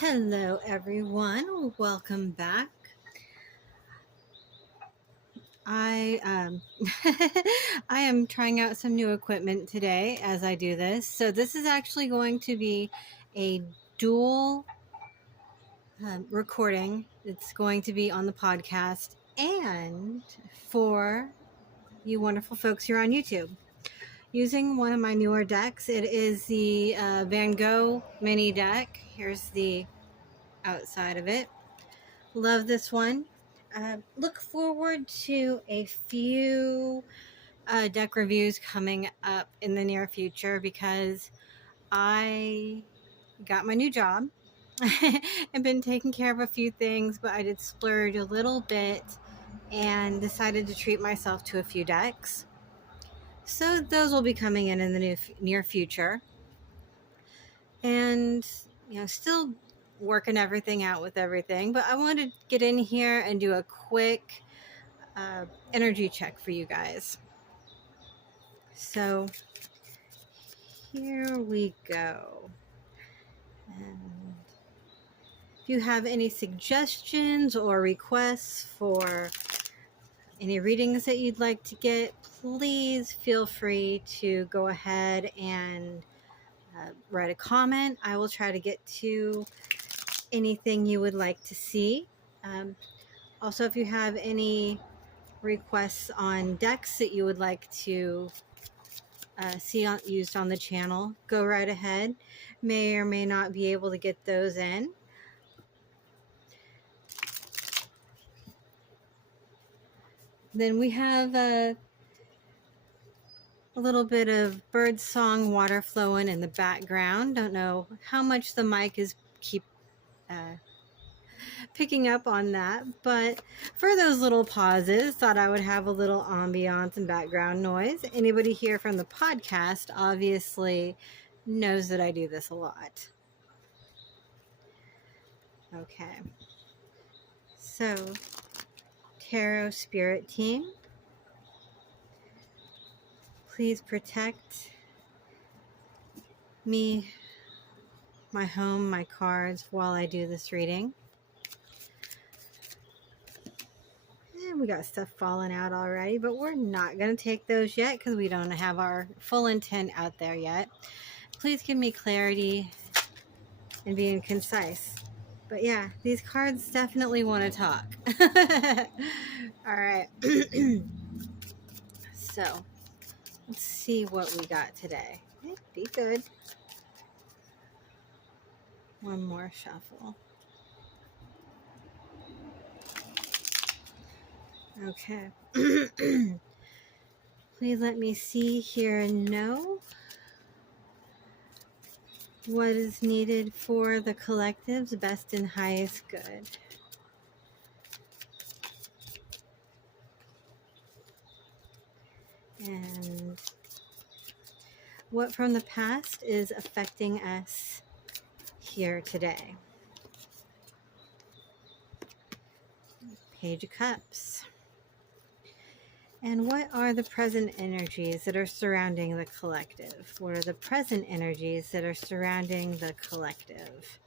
Hello everyone, welcome back. I I am trying out some new equipment today as I do this. So this is actually going to be a dual recording. It's going to be on the podcast and for you wonderful folks here on YouTube. Using one of my newer decks, it is the Van Gogh mini deck. Here's the outside of it. Love this one. Look forward to a few deck reviews coming up in the near future because I got my new job. I've been taking care of a few things, but I did splurge a little bit and decided to treat myself to a few decks. So those will be coming in the near future. And, still working everything out with everything, but I wanted to get in here and do a quick energy check for you guys. So here we go. And if you have any suggestions or requests for any readings that you'd like to get, please feel free to go ahead and write a comment. I will try to get to anything you would like to see. Also, if you have any requests on decks that you would like to see used on the channel, go right ahead. May or may not be able to get those in. Then we have a little bit of bird song, water flowing in the background. Don't know how much the mic is picking up on that, but for those little pauses, thought I would have a little ambiance and background noise. Anybody here from the podcast obviously knows that I do this a lot. Okay, so Tarot Spirit Team, please protect me, my home, my cards while I do this reading. And we got stuff falling out already, but we're not going to take those yet because we don't have our full intent out there yet. Please give me clarity and being concise. But yeah, these cards definitely want to talk. All right. So let's see what we got today. Be good. One more shuffle. Okay. Please let me see, hear, and know what is needed for the collective's best and highest good. And what from the past is affecting us here today. Page of Cups. And what are the present energies that are surrounding the collective? What are the present energies that are surrounding the collective?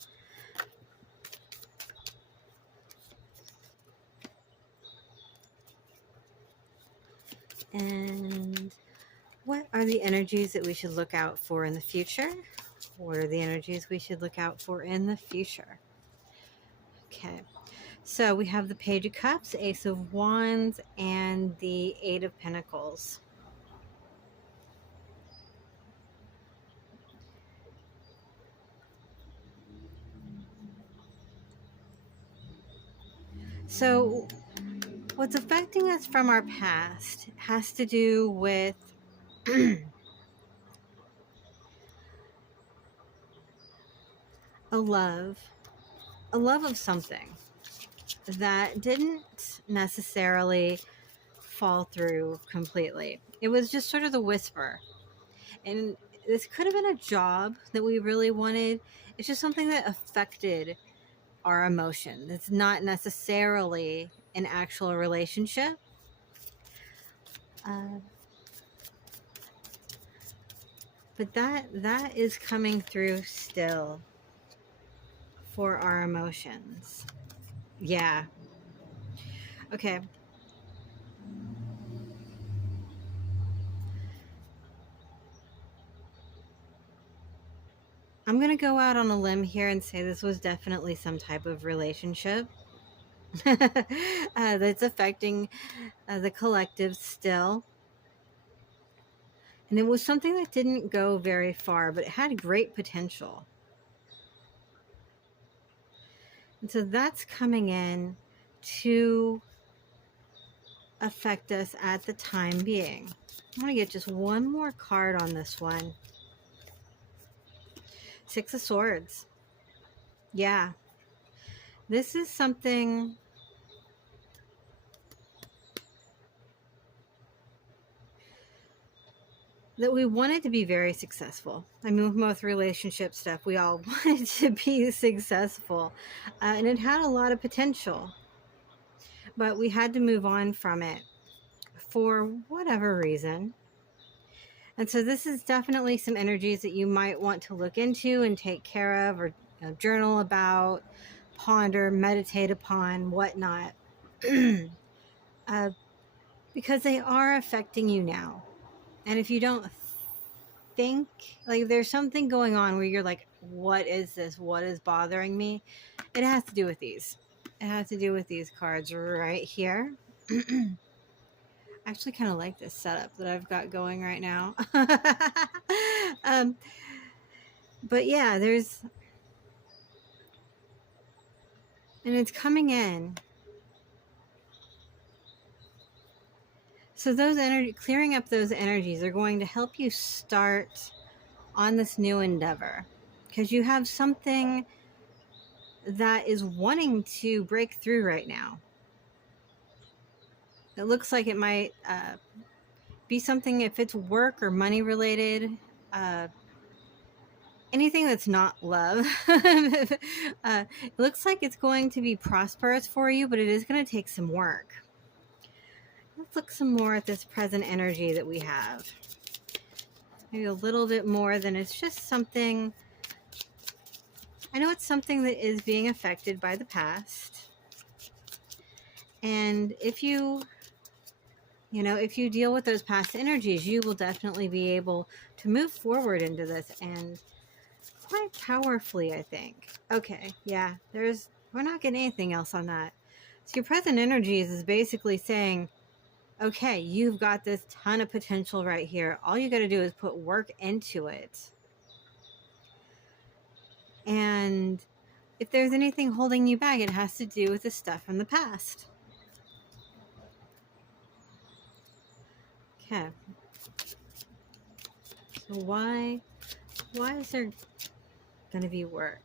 And what are the energies that we should look out for in the future? What are the energies we should look out for in the future? Okay. So we have the Page of Cups, Ace of Wands, and the Eight of Pentacles. So what's affecting us from our past has to do with a love of something that didn't necessarily fall through completely. It was just sort of the whisper. And this could have been a job that we really wanted. It's just something that affected our emotions. It's not necessarily an actual relationship. But that is coming through still for our emotions. Yeah. Okay. I'm going to go out on a limb here and say this was definitely some type of relationship that's affecting the collective still. And it was something that didn't go very far, but it had great potential. And so that's coming in to affect us at the time being. I'm going to get just one more card on this one. Six of Swords. Yeah. This is something that we wanted to be very successful. I mean, with most relationship stuff, we all wanted to be successful. And it had a lot of potential. But we had to move on from it for whatever reason. And so this is definitely some energies that you might want to look into and take care of, or journal about, ponder, meditate upon, whatnot. Because they are affecting you now. And if you don't think, like, there's something going on where you're like, what is this? What is bothering me? It has to do with these. It has to do with these cards right here. I actually kind of like this setup that I've got going right now. But yeah, and it's coming in. So those clearing up those energies are going to help you start on this new endeavor, because you have something that is wanting to break through right now. It looks like it might be something, if it's work or money related, anything that's not love. It looks like it's going to be prosperous for you, but it is going to take some work. Let's look some more at this present energy that we have. Maybe a little bit more than it's just something. I know it's something that is being affected by the past. And if you deal with those past energies, you will definitely be able to move forward into this, and quite powerfully, I think. Okay, yeah, we're not getting anything else on that. So your present energies is basically saying, okay, you've got this ton of potential right here. All you got to do is put work into it. And if there's anything holding you back, it has to do with the stuff from the past. Okay. So why is there going to be work?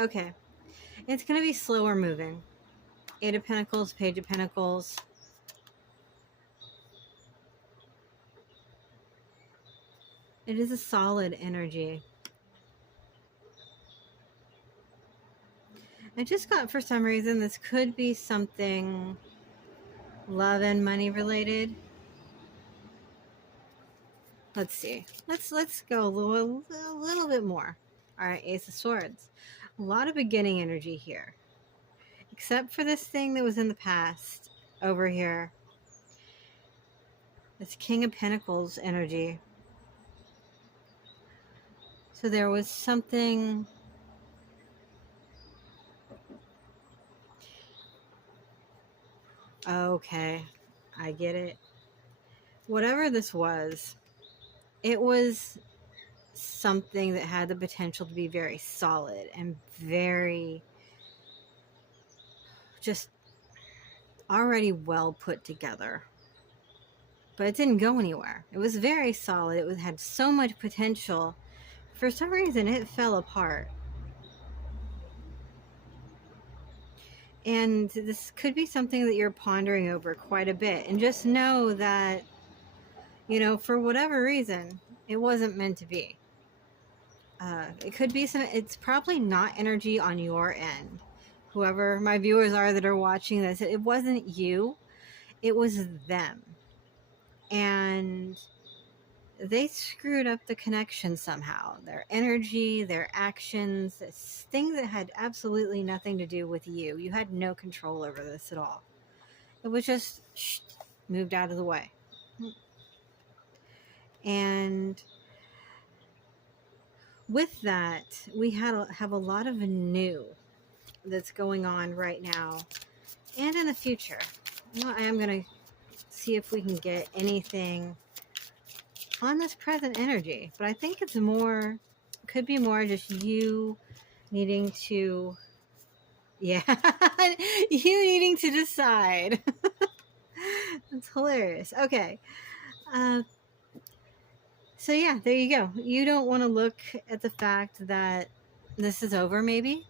Okay. It's going to be slower moving. Eight of Pentacles, Page of Pentacles. It is a solid energy. I just got, for some reason, this could be something love and money related. Let's see. Let's go a little bit more. All right, Ace of Swords. A lot of beginning energy here. Except for this thing that was in the past over here. It's King of Pentacles energy. So there was something. Okay, I get it. Whatever this was, it was something that had the potential to be very solid and very just already well put together. But it didn't go anywhere. It was very solid. It had so much potential. For some reason, it fell apart. And this could be something that you're pondering over quite a bit. And just know that, for whatever reason, it wasn't meant to be. It could be it's probably not energy on your end. Whoever my viewers are that are watching this, it wasn't you, it was them. And they screwed up the connection somehow. Their energy, their actions, things that had absolutely nothing to do with you. You had no control over this at all. It was just moved out of the way. And with that, we have a lot of new that's going on right now and in the future. I am going to see if we can get anything on this present energy, but I think it's more, could be more just you needing to, yeah, you needing to decide. That's hilarious. Okay. So yeah, there you go. You don't want to look at the fact that this is over, maybe,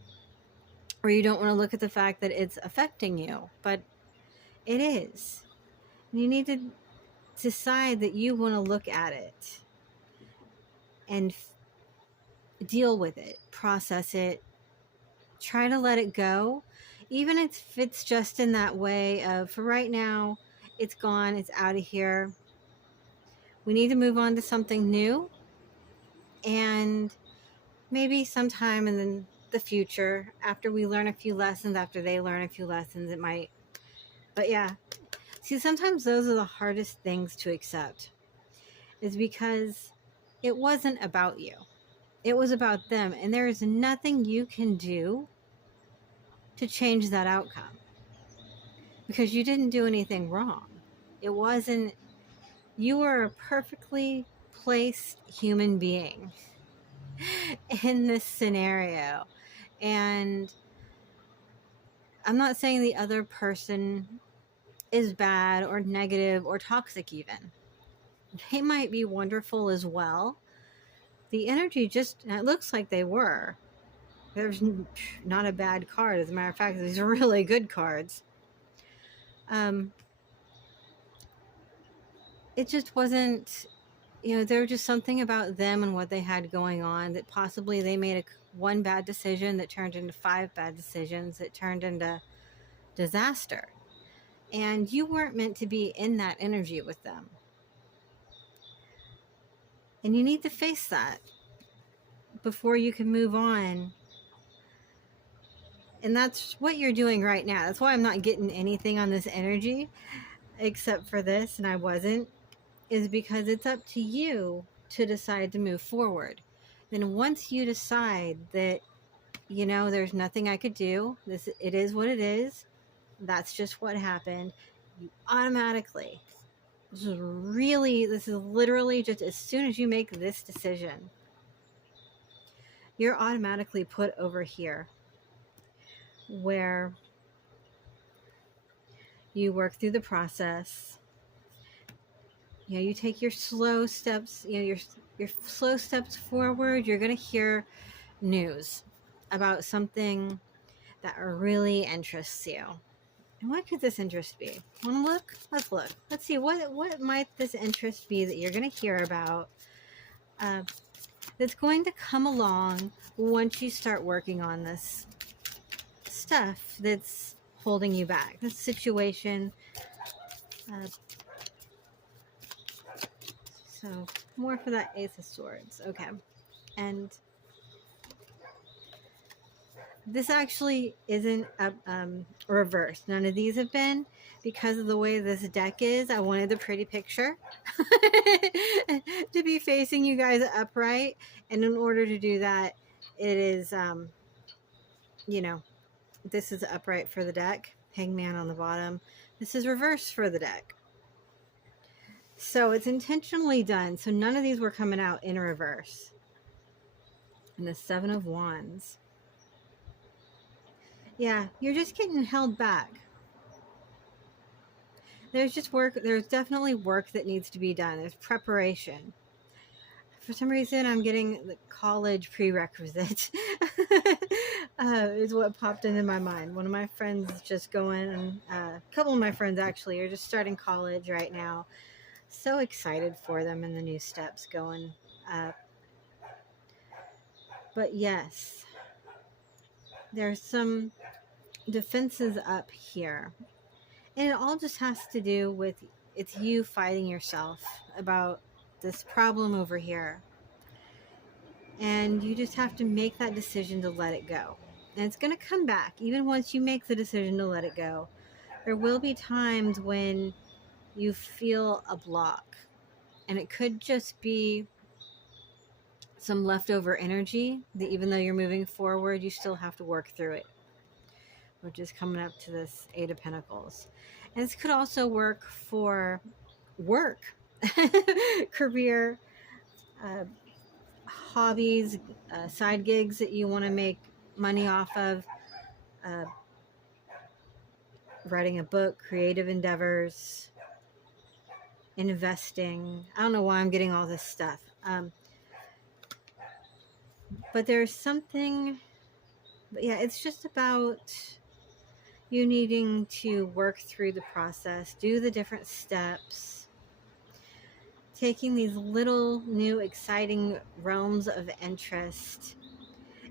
or you don't want to look at the fact that it's affecting you, but it is. You need to decide that you want to look at it and deal with it, process it, try to let it go, even if it's just in that way of, for right now, it's gone, it's out of here. We need to move on to something new, and maybe sometime in the future, after we learn a few lessons, after they learn a few lessons, it might. But yeah, see, sometimes those are the hardest things to accept, is because it wasn't about you. It was about them, and there is nothing you can do to change that outcome, because you didn't do anything wrong. It wasn't, you were a perfectly placed human being in this scenario. And I'm not saying the other person is bad or negative or toxic even. They might be wonderful as well. The energy just, it looks like they were. There's not a bad card. As a matter of fact, these are really good cards. It just wasn't, there was just something about them and what they had going on that possibly they made one bad decision that turned into 5 bad decisions that turned into disaster. And you weren't meant to be in that energy with them. And you need to face that before you can move on. And that's what you're doing right now. That's why I'm not getting anything on this energy except for this, and I wasn't, is because it's up to you to decide to move forward. Then once you decide that, there's nothing I could do, it is what it is, that's just what happened, you automatically, this is literally just as soon as you make this decision, you're automatically put over here where you work through the process. You take your slow steps, your slow steps forward. You're going to hear news about something that really interests you. And what could this interest be? Want to look? Let's look. Let's see, what might this interest be that you're going to hear about that's going to come along once you start working on this stuff that's holding you back, this situation. So more for that Ace of Swords. Okay. And this actually isn't a reverse. None of these have been, because of the way this deck is. I wanted the pretty picture to be facing you guys upright. And in order to do that, it is, this is upright for the deck. Hangman on the bottom. This is reverse for the deck. So it's intentionally done. So none of these were coming out in reverse. And the 7 of Wands. Yeah, you're just getting held back. There's just work. There's definitely work that needs to be done. There's preparation. For some reason, I'm getting the college prerequisite is what popped into my mind. One of my friends is just going, and a couple of my friends actually are just starting college right now. So excited for them and the new steps going up. But yes, there's some defenses up here. And it all just has to do with, it's you fighting yourself about this problem over here. And you just have to make that decision to let it go. And it's going to come back. Even once you make the decision to let it go, there will be times when you feel a block. And it could just be some leftover energy that even though you're moving forward, you still have to work through it. We're just coming up to this Eight of Pentacles. And this could also work for work, career, hobbies, side gigs that you want to make money off of, uh, writing a book, creative endeavors, investing. I don't know why I'm getting all this stuff. But there's something, but yeah, it's just about you needing to work through the process, do the different steps, taking these little new exciting realms of interest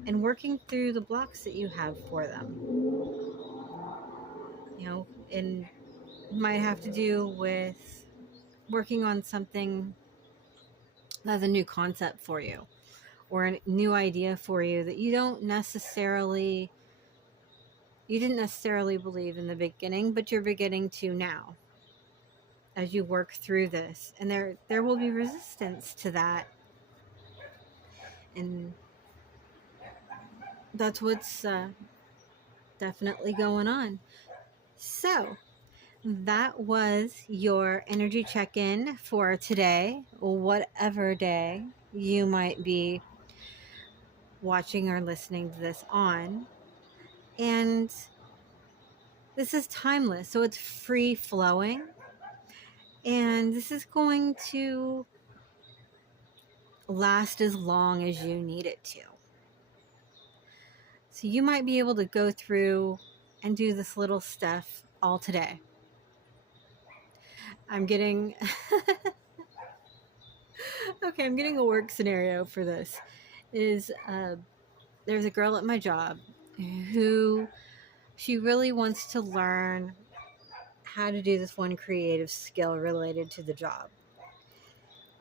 and working through the blocks that you have for them. You know, and might have to do with working on something that's a new concept for you or a new idea for you that you didn't necessarily believe in the beginning, but you're beginning to now as you work through this. And there will be resistance to that. And that's what's definitely going on. So that was your energy check-in for today, whatever day you might be watching or listening to this on. And this is timeless, so it's free flowing. And this is going to last as long as you need it to. So you might be able to go through and do this little stuff all today. I'm getting okay, I'm getting a work scenario for this. There's a girl at my job who she really wants to learn how to do this one creative skill related to the job.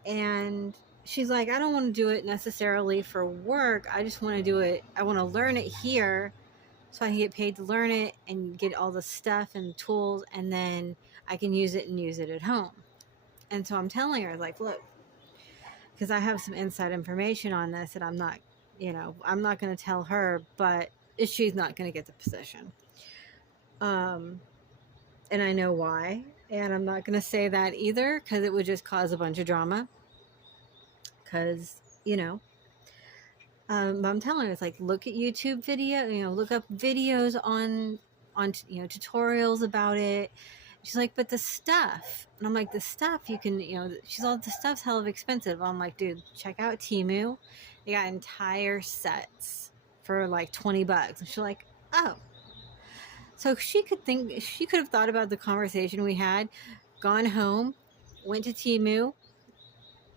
And she's like, I don't want to do it necessarily for work. I just want to do it. I want to learn it here so I can get paid to learn it and get all the stuff and tools, and then I can use it at home. And so I'm telling her, like, look, because I have some inside information on this that I'm not going to tell her, but she's not going to get the position. And I know why. And I'm not going to say that either because it would just cause a bunch of drama. Because, I'm telling her, it's like, look at YouTube video, look up videos on tutorials about it. She's like, but the stuff. And I'm like, the stuff you can, she's all, the stuff's hell of expensive. I'm like, dude, check out Temu. They got entire sets for like $20. And she's like, oh. So she could have thought about the conversation we had, gone home, went to Temu,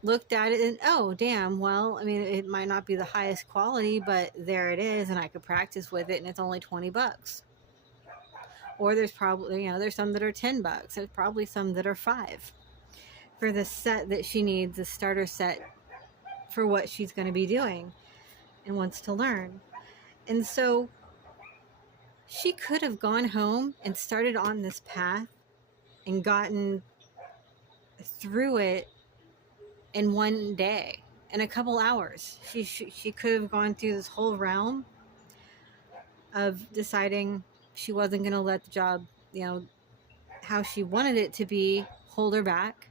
looked at it, and oh, damn, well, I mean, it might not be the highest quality, but there it is, and I could practice with it, and it's only $20. Or there's probably, there's some that are $10. There's probably some that are $5 for the set that she needs, the starter set for what she's going to be doing and wants to learn. And so she could have gone home and started on this path and gotten through it in one day, in a couple hours. She could have gone through this whole realm of deciding she wasn't going to let the job, how she wanted it to be, hold her back.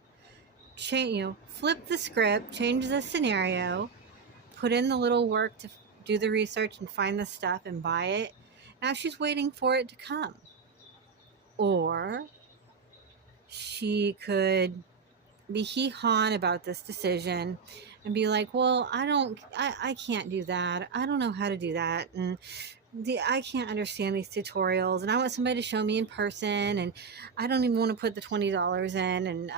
Flip the script, change the scenario, put in the little work to do the research and find the stuff and buy it. Now she's waiting for it to come. Or she could be hee-hawing about this decision and be like, well, I can't do that. I don't know how to do that. And I can't understand these tutorials, and I want somebody to show me in person, and I don't even want to put the $20 in. And,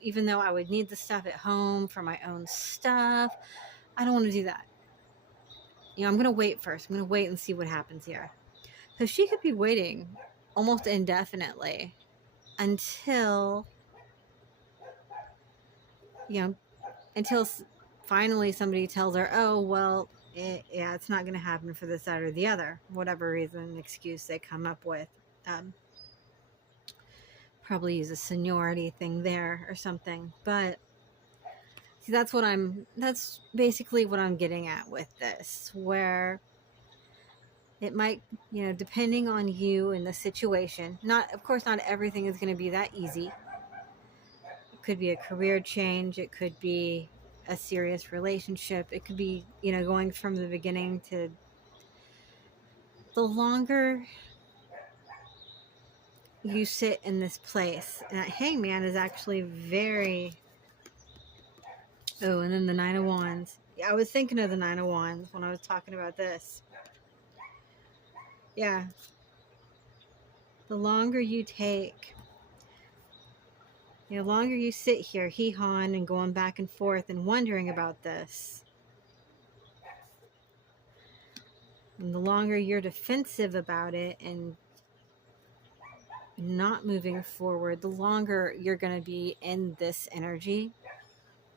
even though I would need the stuff at home for my own stuff, I don't want to do that. I'm going to wait first. I'm going to wait and see what happens here. So she could be waiting almost indefinitely until, until finally somebody tells her, oh, well, yeah, it's not going to happen for this, that, or the other, whatever reason, excuse they come up with. Probably use a seniority thing there or something. But see, that's basically what I'm getting at with this, where it might, depending on you and the situation, of course, not everything is going to be that easy. It could be a career change. It could be a serious relationship. It could be, going from the beginning to the longer you sit in this place. And that hangman is actually very, oh, and then the Nine of Wands. Yeah, I was thinking of the Nine of Wands when I was talking about this. Yeah. The longer you take, the longer you sit here hee-hawing and going back and forth and wondering about this, and the longer you're defensive about it and not moving forward, the longer you're going to be in this energy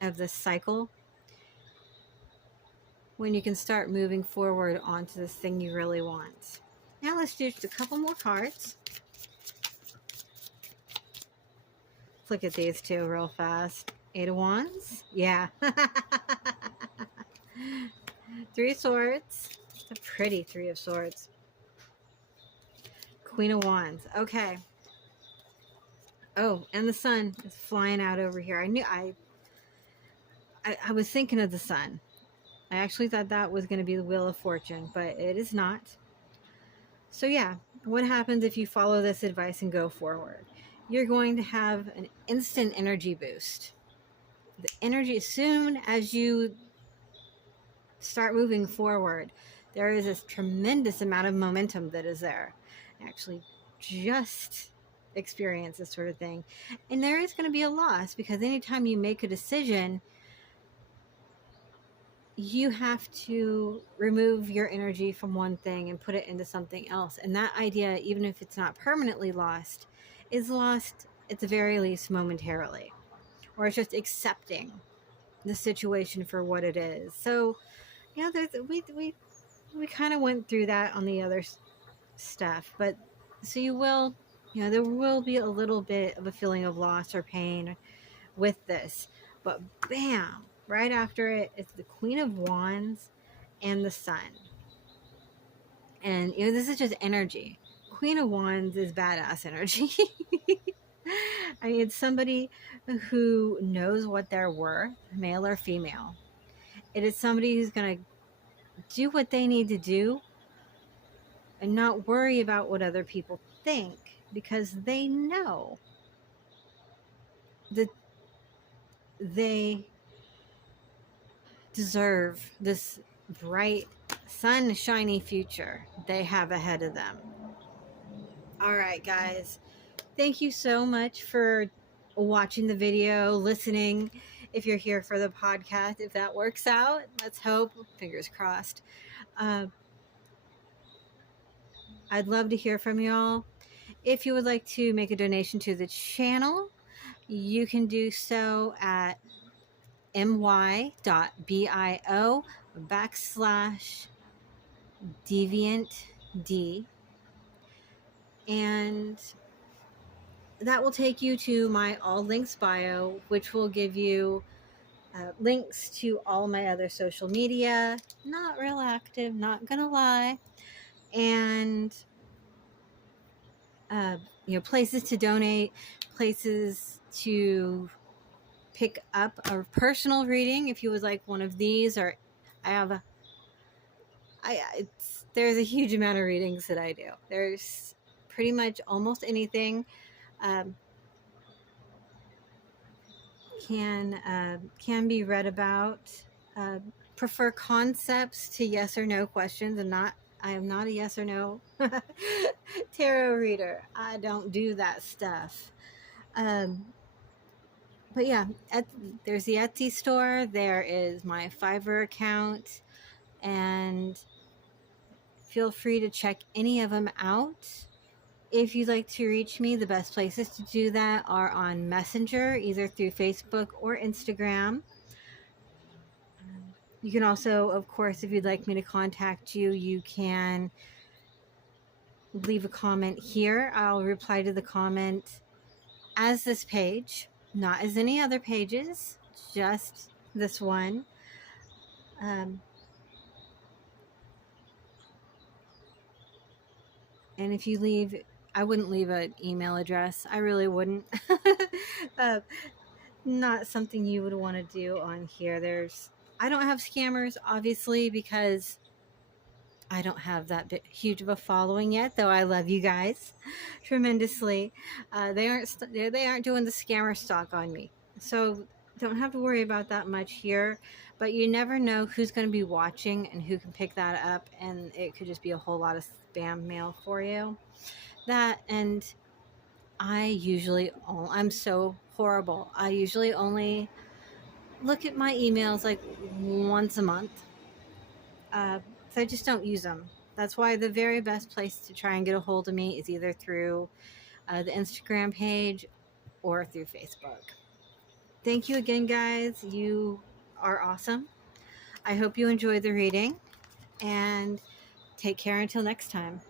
of this cycle, when you can start moving forward onto this thing you really want. Now let's do just a couple more cards. Look at these two real fast. Eight of Wands. Yeah. Three of Swords. It's a pretty Three of Swords. Queen of Wands. Okay. Oh, and the sun is flying out over here. I was thinking of the sun. I actually thought that was going to be the Wheel of Fortune, but it is not. So yeah, what happens if you follow this advice and go forward? You're going to have an instant energy boost. The energy, as soon as you start moving forward, there is this tremendous amount of momentum that is there. Actually, just experience this sort of thing. And there is going to be a loss, because anytime you make a decision, you have to remove your energy from one thing and put it into something else. And that idea, even if it's not permanently lost, is lost at the very least momentarily, or it's just accepting the situation for what it is. So, we kind of went through that on the other stuff, but so you will, there will be a little bit of a feeling of loss or pain with this, but bam, right after it, it's the Queen of Wands and the Sun. And this is just energy. Queen of Wands is badass energy. I mean, it's somebody who knows what they're worth, male or female. It is somebody who's going to do what they need to do and not worry about what other people think, because they know that they deserve this bright, sunshiny future they have ahead of them. All right, guys. Thank you so much for watching the video, listening. If you're here for the podcast, if that works out, let's hope. Fingers crossed. I'd love to hear from y'all. If you would like to make a donation to the channel, you can do so at my.bio/deviantd. And that will take you to my all links bio, which will give you links to all my other social media. Not real active, not gonna lie. And places to donate, places to pick up a personal reading if you would like one of these, or there's a huge amount of readings that I do. There's pretty much almost anything can be read about. Prefer concepts to yes or no questions. I am not a yes or no tarot reader. I don't do that stuff. But yeah, there's the Etsy store. There is my Fiverr account, and feel free to check any of them out. If you'd like to reach me, the best places to do that are on Messenger, either through Facebook or Instagram. You can also, of course, if you'd like me to contact you, you can leave a comment here. I'll reply to the comment as this page, not as any other pages, just this one. Um, and if you leave, I wouldn't leave an email address. I really wouldn't. uh, Not something you would want to do on here. I don't have scammers, obviously, because I don't have that huge of a following yet, though I love you guys tremendously. They aren't doing the scammer stalk on me, so don't have to worry about that much here. But you never know who's going to be watching and who can pick that up, and it could just be a whole lot of spam mail for you. I'm so horrible. I usually only look at my emails like once a month. So I just don't use them. That's why the very best place to try and get a hold of me is either through the Instagram page or through Facebook. Thank you again, guys. You are awesome. I hope you enjoyed the reading, and take care until next time.